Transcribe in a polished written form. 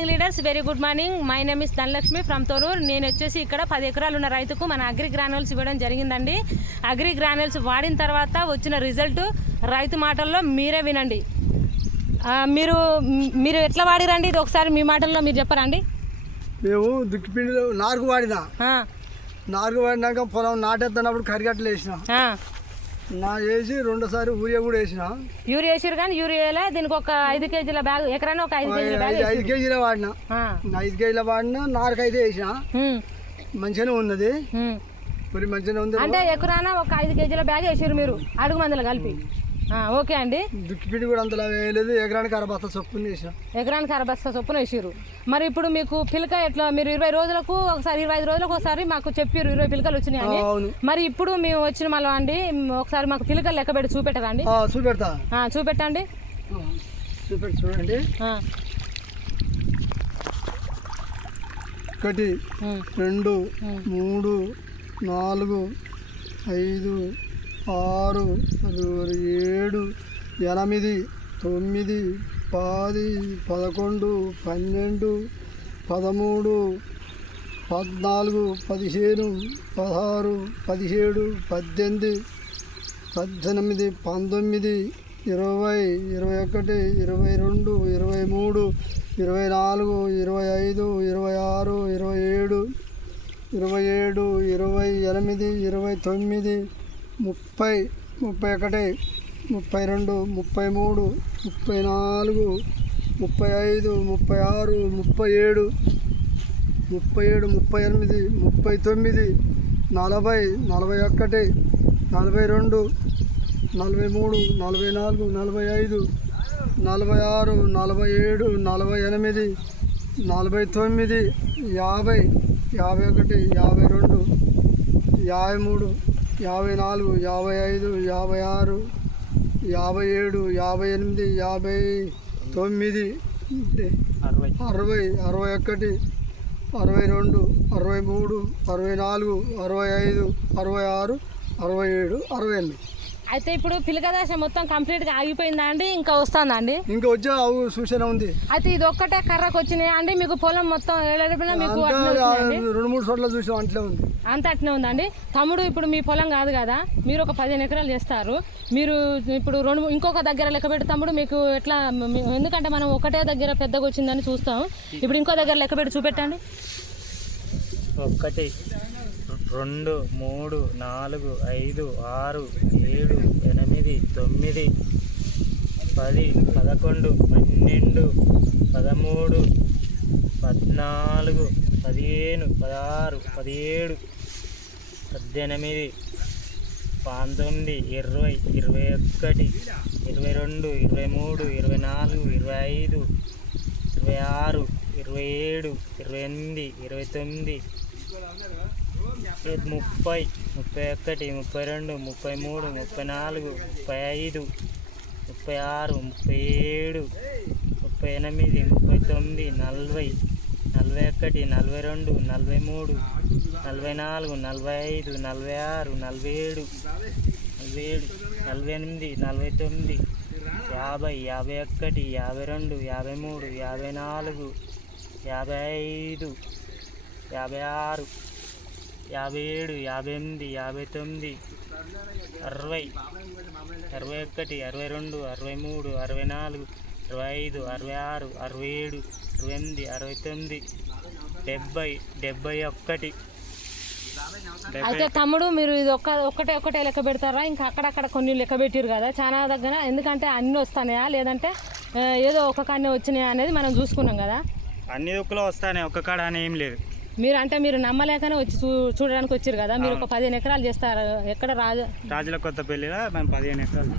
Morning leaders, very good morning. My name is Dhanalakshmi from Thorrur. నేను వచ్చేసి ఇక్కడ 10 ఎకరాలు ఉన్న రైతుకు మన అగ్రి గ్రాన్యుల్స్ ఇవ్వడం జరిగిందండి. అగ్రి గ్రాన్యుల్స్ వాడిన తర్వాత వచ్చిన రిజల్ట్ రైతు మాటల్లో మీరే వినండి. మీరు ఎట్లా వాడిరండి, ఇది ఒకసారి మీ మాటల్లో మీరు చెప్పరండి. మేము దుక్కిపిండిలో నారుకు వాడినాక పొలం నాటేస్తున్నప్పుడు కరిగట్టలు వేసిన వేసి రెండోసారి యూరియా కూడా వేసిన. యూరియా వేసారు కానీ యూరియాలో దీనికి ఒక 5 కేజీల బ్యాగ్, ఎకరాన్ని ఒక 5 కేజీల బ్యాగ్ 5 కేజీల వాడినా 5 కేజీల వాడినా నారుకు అయితే వేసిన. మంచిగానే ఉన్నది, మరి మంచిగానే ఉంది. అంటే ఎకరాన ఒక 5 కేజీల బ్యాగ్ వేసారు మీరు అడుగు మందులు కలిపి. ఓకే అండి. దుక్కిపిండి కూడా అంతలా వేయలేదు, ఎకరానికి 6 బస్తా చొప్పున వేసిన. ఎకరానికి 6 బస్తా చొప్పున వేసారు. మరి ఇప్పుడు మీకు పిలక ఎట్లా, మీరు 20 రోజులకు ఒకసారి 25 రోజులకు ఒకసారి మాకు చెప్పారు 20 పిలకలు వచ్చినాయని. మరి ఇప్పుడు మేము వచ్చిన మళ్ళీ అండి ఒకసారి మాకు పిలకలు లెక్క పెట్టి చూపెట్టరండి. చూపెట్టండి. చూడండి. 1 2 3 4 5 6 7 8 9 10 11 12 13 14 15 16 17 18 19 19 20 21 22 23 24 25 26 27 27 28 29 30 31 32 33 34 35 36 37 37 38 39 40 41 42 43 44 45 46 47 48 49 50 51 52 53 54 55 56 57 58 59 60 61 62 63 64 65 66 67 68. అయితే ఇప్పుడు పిలక దశ మొత్తం కంప్లీట్గా ఆగిపోయిందా అండి, ఇంకా వస్తుందా అండి? ఇంకా వచ్చే సూచన ఉంది. అయితే ఇది ఒక్కటే కర్రకు వచ్చినాయి అండి మీకు పొలం మొత్తం మీకు 2-3 చోట్ల చూసాం, అట్లే ఉంది. అంత అట్నే ఉందండి. తమ్ముడు ఇప్పుడు మీ పొలం కాదు కదా, మీరు ఒక 15 ఎకరాలు చేస్తారు. మీరు ఇప్పుడు ఇంకొక దగ్గర లెక్క పెట్టి తమ్ముడు మీకు ఎట్లా, ఎందుకంటే మనం ఒకటే దగ్గర పెద్దగా వచ్చిందని చూస్తాం. ఇప్పుడు ఇంకో దగ్గర లెక్క పెట్టి చూపెట్టండి. 1 2 3 4 5 6 7 8 9 10 11 12 13 14 15 16 17 18 19 20 21 22 23 24 25 26 27 28 29 30 31 32 33 34 35 36 37 38 39 40 41 42 43 45 46 47 48 49 50 51 51 52 53 54 55 56 57 58 59 60 61 62 63 64 65 66 67 68 69 70 71. అయితే తమ్ముడు మీరు ఇది ఒక్కటే లెక్క పెడతారా, ఇంకా అక్కడక్కడ కొన్ని లెక్క పెట్టారు కదా చాలా దగ్గర, ఎందుకంటే అన్నీ వస్తాయా లేదంటే ఏదో ఒక కాడనే వచ్చినాయా అనేది మనం చూసుకున్నాం కదా. అన్ని దుక్కులో వస్తాయి, ఒక్క కాడ అని ఏం లేదు. మీరు నమ్మలేకనే వచ్చి చూడడానికి వచ్చారు కదా. మీరు ఒక 15 ఎకరాలు చేస్తారు. ఎక్కడ రాజుల కొత్తపల్లిలో మేము 15 ఎకరాలు.